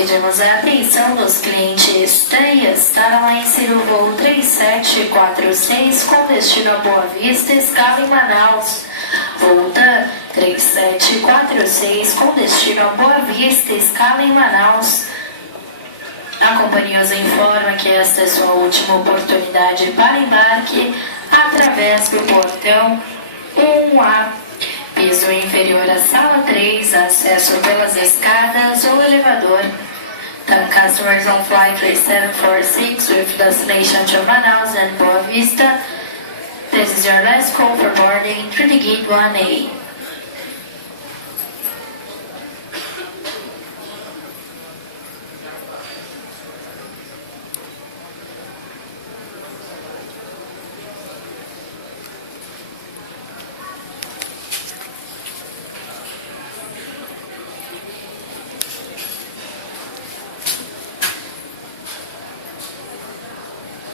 Pedimos a atenção dos clientes TAIAS para o voo 3746 com destino a Boa Vista, escala em Manaus. Voo TAM 3746 com destino a Boa Vista, escala em Manaus. A companhia os informa que esta é sua última oportunidade para embarque através do portão 1A. Piso inferior à sala 3, acesso pelas escadas ou elevador. Customers on flight 3746 with destination to Manaus and Boa Vista. This is your last call for boarding through the gate 1A.